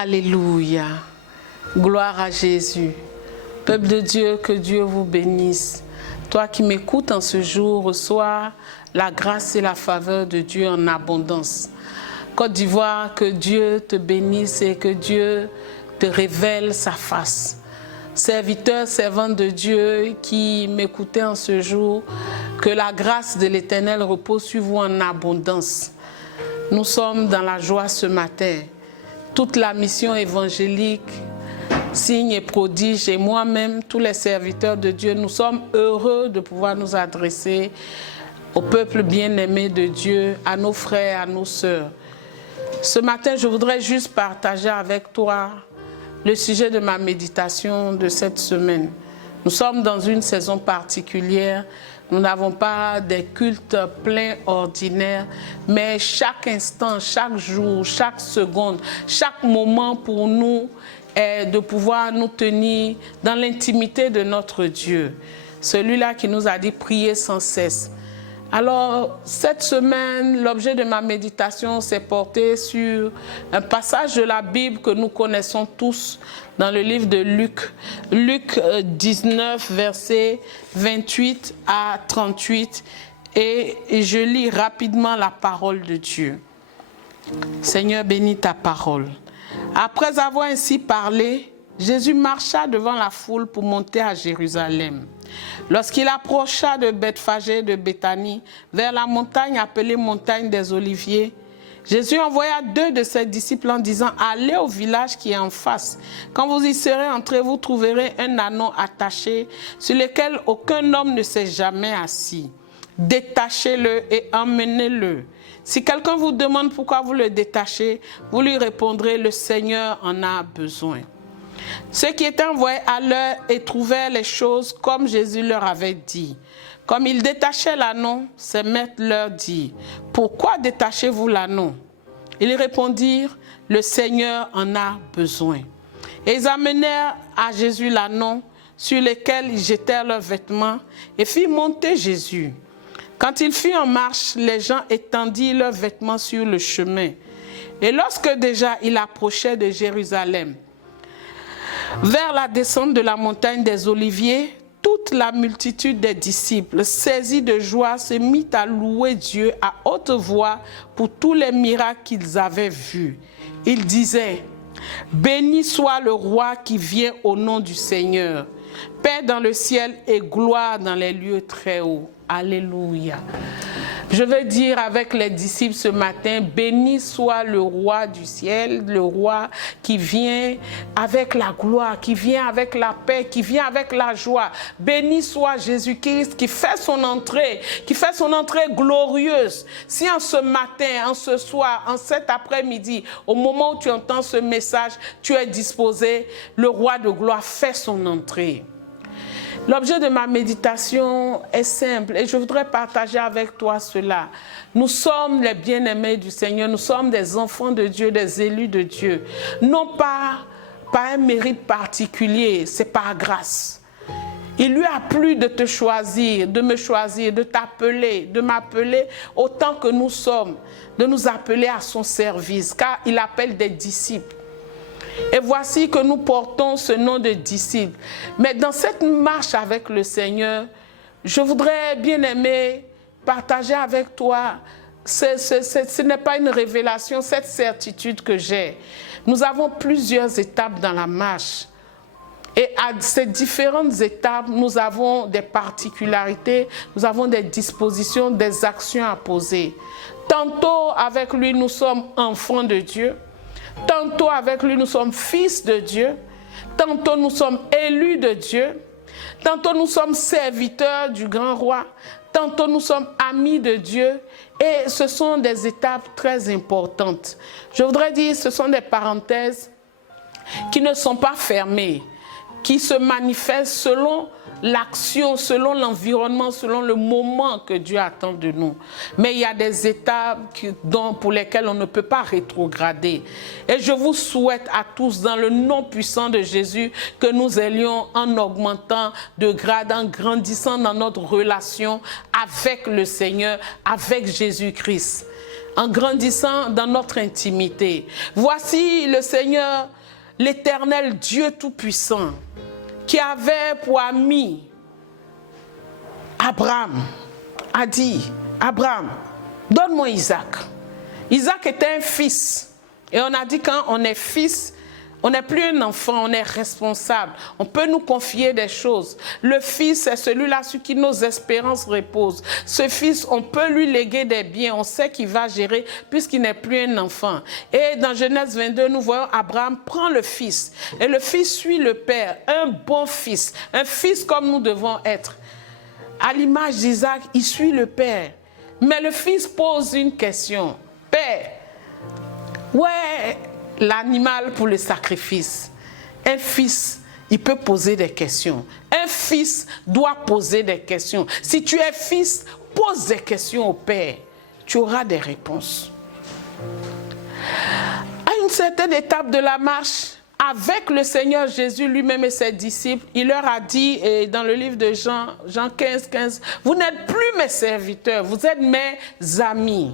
Alléluia. Gloire à Jésus. Peuple de Dieu, que Dieu vous bénisse. Toi qui m'écoutes en ce jour, reçois la grâce et la faveur de Dieu en abondance. Côte d'Ivoire, que Dieu te bénisse et que Dieu te révèle sa face. Serviteurs, servantes de Dieu qui m'écoutez en ce jour, que la grâce de l'Éternel repose sur vous en abondance. Nous sommes dans la joie ce matin. Toute la mission évangélique, signes et prodiges, et moi-même, tous les serviteurs de Dieu, nous sommes heureux de pouvoir nous adresser au peuple bien-aimé de Dieu, à nos frères, à nos sœurs. Ce matin, je voudrais juste partager avec toi le sujet de ma méditation de cette semaine. Nous sommes dans une saison particulière. Nous n'avons pas des cultes pleins ordinaires, mais chaque instant, chaque jour, chaque seconde, chaque moment pour nous est de pouvoir nous tenir dans l'intimité de notre Dieu. Celui-là qui nous a dit prier sans cesse. Alors, cette semaine, l'objet de ma méditation s'est porté sur un passage de la Bible que nous connaissons tous dans le livre de Luc. Luc 19, versets 28 à 38. Et je lis rapidement la parole de Dieu. Seigneur, bénis ta parole. Après avoir ainsi parlé, Jésus marcha devant la foule pour monter à Jérusalem. Lorsqu'il approcha de Bethphagée de Béthanie, vers la montagne appelée montagne des Oliviers, Jésus envoya 2 de ses disciples en disant « Allez au village qui est en face. Quand vous y serez entrés, vous trouverez un ânon attaché sur lequel aucun homme ne s'est jamais assis. Détachez-le et emmenez-le. Si quelqu'un vous demande pourquoi vous le détachez, vous lui répondrez « Le Seigneur en a besoin. » Ceux qui étaient envoyés allèrent et trouvèrent les choses comme Jésus leur avait dit. Comme ils détachaient l'ânon, ses maîtres leur dirent « Pourquoi détachez-vous l'ânon » Ils répondirent « Le Seigneur en a besoin. » Et ils amenèrent à Jésus l'ânon sur lequel ils jetèrent leurs vêtements et firent monter Jésus. Quand il fut en marche, les gens étendirent leurs vêtements sur le chemin. Et lorsque déjà il approchait de Jérusalem, vers la descente de la montagne des Oliviers, toute la multitude des disciples, saisis de joie, se mit à louer Dieu à haute voix pour tous les miracles qu'ils avaient vus. Ils disaient « Béni soit le roi qui vient au nom du Seigneur, paix dans le ciel et gloire dans les lieux très hauts. » Alléluia. Je veux dire avec les disciples ce matin, béni soit le roi du ciel, le roi qui vient avec la gloire, qui vient avec la paix, qui vient avec la joie. Béni soit Jésus-Christ qui fait son entrée glorieuse. Si en ce matin, en ce soir, en cet après-midi, au moment où tu entends ce message, tu es disposé, le roi de gloire fait son entrée. L'objet de ma méditation est simple et je voudrais partager avec toi cela. Nous sommes les bien-aimés du Seigneur, nous sommes des enfants de Dieu, des élus de Dieu. Non pas par un mérite particulier, c'est par grâce. Il lui a plu de te choisir, de me choisir, de t'appeler, de m'appeler autant que nous sommes, de nous appeler à son service, car il appelle des disciples. Et voici que nous portons ce nom de disciples. Mais dans cette marche avec le Seigneur, je voudrais, bien aimé, partager avec toi, ce n'est pas une révélation, cette certitude que j'ai. Nous avons plusieurs étapes dans la marche. Et à ces différentes étapes, nous avons des particularités, nous avons des dispositions, des actions à poser. Tantôt, avec lui, nous sommes enfants de Dieu. Tantôt avec lui, nous sommes fils de Dieu. Tantôt, nous sommes élus de Dieu. Tantôt, nous sommes serviteurs du grand roi. Tantôt, nous sommes amis de Dieu. Et ce sont des étapes très importantes. Je voudrais dire, ce sont des parenthèses qui ne sont pas fermées, qui se manifestent selon l'action, selon l'environnement, selon le moment que Dieu attend de nous. Mais il y a des étapes pour lesquelles on ne peut pas rétrograder. Et je vous souhaite à tous, dans le nom puissant de Jésus, que nous allions en augmentant de grade, en grandissant dans notre relation avec le Seigneur, avec Jésus-Christ. en grandissant dans notre intimité. Voici le Seigneur, l'Éternel Dieu Tout-Puissant, qui avait pour ami Abraham, a dit, Abraham, donne-moi Isaac. Isaac était un fils. Et on a dit quand on est fils, on n'est plus un enfant, on est responsable. On peut nous confier des choses. Le fils, c'est celui-là sur qui nos espérances reposent. Ce fils, on peut lui léguer des biens. On sait qu'il va gérer puisqu'il n'est plus un enfant. Et dans Genèse 22, nous voyons Abraham prend le fils. Et le fils suit le père. Un bon fils. Un fils comme nous devons être. À l'image d'Isaac, il suit le père. Mais le fils pose une question. Père, ouais, l'animal pour le sacrifice. Un fils, il peut poser des questions. Un fils doit poser des questions. Si tu es fils, pose des questions au Père. Tu auras des réponses. À une certaine étape de la marche, avec le Seigneur Jésus lui-même et ses disciples, il leur a dit, dans le livre de Jean 15, 15, « Vous n'êtes plus mes serviteurs, vous êtes mes amis. »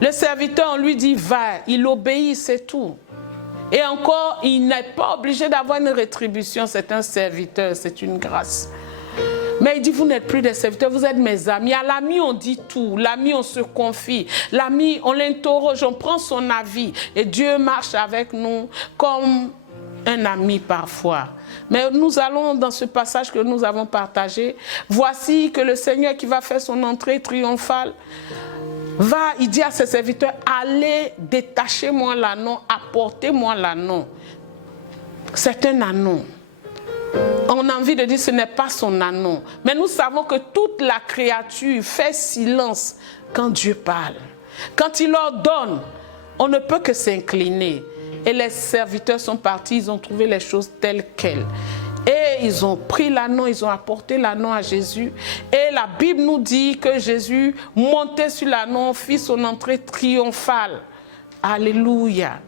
Le serviteur, on lui dit, va, il obéit, c'est tout. Et encore, il n'est pas obligé d'avoir une rétribution, c'est un serviteur, c'est une grâce. Mais il dit, vous n'êtes plus des serviteurs, vous êtes mes amis. À l'ami, on dit tout, l'ami, on se confie. L'ami, on l'interroge, on prend son avis. Et Dieu marche avec nous comme un ami parfois. Mais nous allons dans ce passage que nous avons partagé. Voici que le Seigneur qui va faire son entrée triomphale, il dit à ses serviteurs, allez, détachez-moi l'ânon, apportez-moi l'ânon. C'est un ânon. On a envie de dire, ce n'est pas son ânon. Mais nous savons que toute la créature fait silence quand Dieu parle. Quand il ordonne, on ne peut que s'incliner. Et les serviteurs sont partis, ils ont trouvé les choses telles quelles. Et ils ont pris l'ânon, ils ont apporté l'ânon à Jésus. Et la Bible nous dit que Jésus, monté sur l'ânon, fit son entrée triomphale. Alléluia.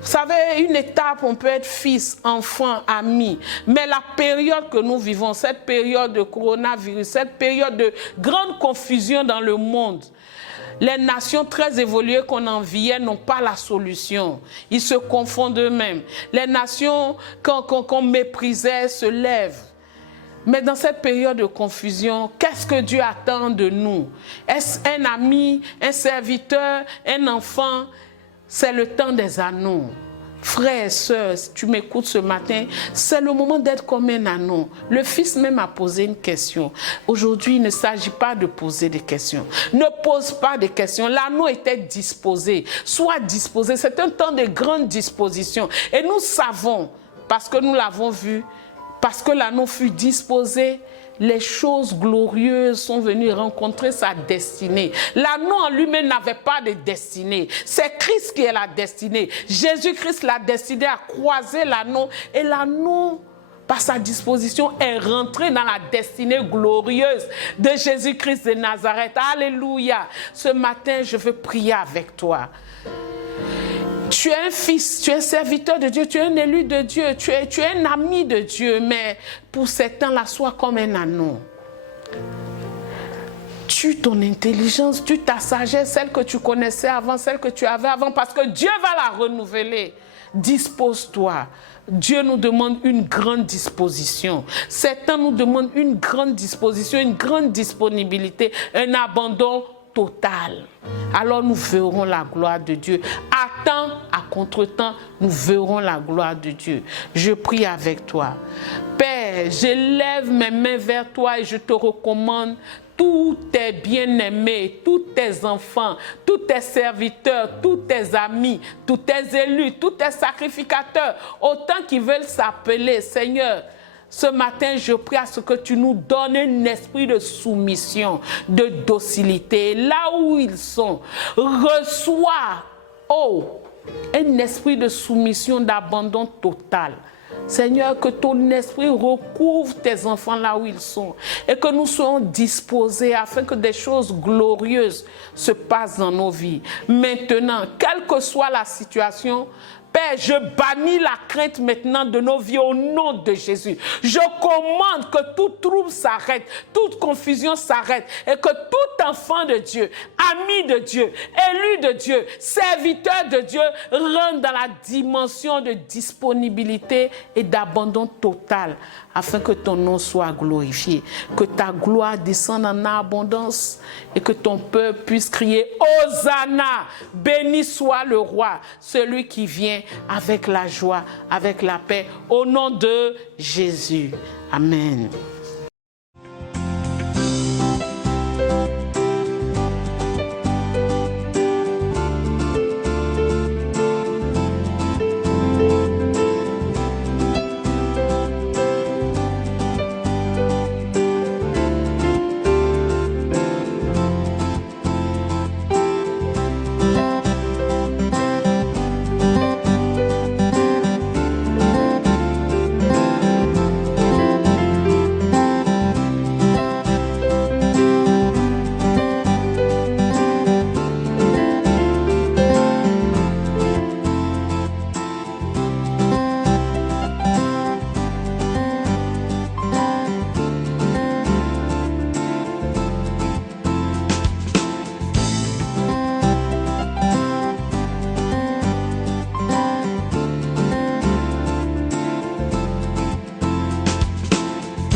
Vous savez, une étape, on peut être fils, enfant, ami. Mais la période que nous vivons, cette période de coronavirus, cette période de grande confusion dans le monde, les nations très évoluées qu'on enviait n'ont pas la solution. Ils se confondent eux-mêmes. Les nations qu'on méprisait se lèvent. Mais dans cette période de confusion, qu'est-ce que Dieu attend de nous? Est-ce un ami, un serviteur, un enfant? C'est le temps des annonces. Frères et sœurs, si tu m'écoutes ce matin, c'est le moment d'être comme un ânon. Le Fils même a posé une question. Aujourd'hui, il ne s'agit pas de poser des questions. Ne pose pas de questions. L'ânon était disposé. Sois disposé. C'est un temps de grande disposition. Et nous savons, parce que nous l'avons vu, parce que l'ânon fut disposé, les choses glorieuses sont venues rencontrer sa destinée. L'ânon en lui-même n'avait pas de destinée. C'est Christ qui est la destinée. Jésus-Christ l'a destiné à croiser l'ânon. Et l'ânon, par sa disposition, est rentré dans la destinée glorieuse de Jésus-Christ de Nazareth. Alléluia. Ce matin, je veux prier avec toi. Tu es un fils, tu es un serviteur de Dieu, tu es un élu de Dieu, tu es un ami de Dieu, mais pour ces temps-là, sois comme un ânon. Tue ton intelligence, tue ta sagesse, celle que tu connaissais avant, celle que tu avais avant, parce que Dieu va la renouveler. Dispose-toi. Dieu nous demande une grande disposition. Ces temps nous demandent une grande disposition, une grande disponibilité, un abandon total. Alors nous verrons la gloire de Dieu. À temps, à contre-temps, nous verrons la gloire de Dieu. Je prie avec toi. Père, je lève mes mains vers toi et je te recommande tous tes bien-aimés, tous tes enfants, tous tes serviteurs, tous tes amis, tous tes élus, tous tes sacrificateurs, autant qu'ils veulent s'appeler, Seigneur. Ce matin, je prie à ce que tu nous donnes un esprit de soumission, de docilité. Là où ils sont, reçois, un esprit de soumission, d'abandon total. Seigneur, que ton esprit recouvre tes enfants là où ils sont et que nous soyons disposés afin que des choses glorieuses se passent dans nos vies. Maintenant, quelle que soit la situation, Père, je bannis la crainte maintenant de nos vies au nom de Jésus. Je commande que tout trouble s'arrête, toute confusion s'arrête et que tout enfant de Dieu ami de Dieu, élu de Dieu, serviteur de Dieu, rentre dans la dimension de disponibilité et d'abandon total afin que ton nom soit glorifié, que ta gloire descende en abondance et que ton peuple puisse crier Hosanna, béni soit le roi, celui qui vient avec la joie, avec la paix, au nom de Jésus. Amen.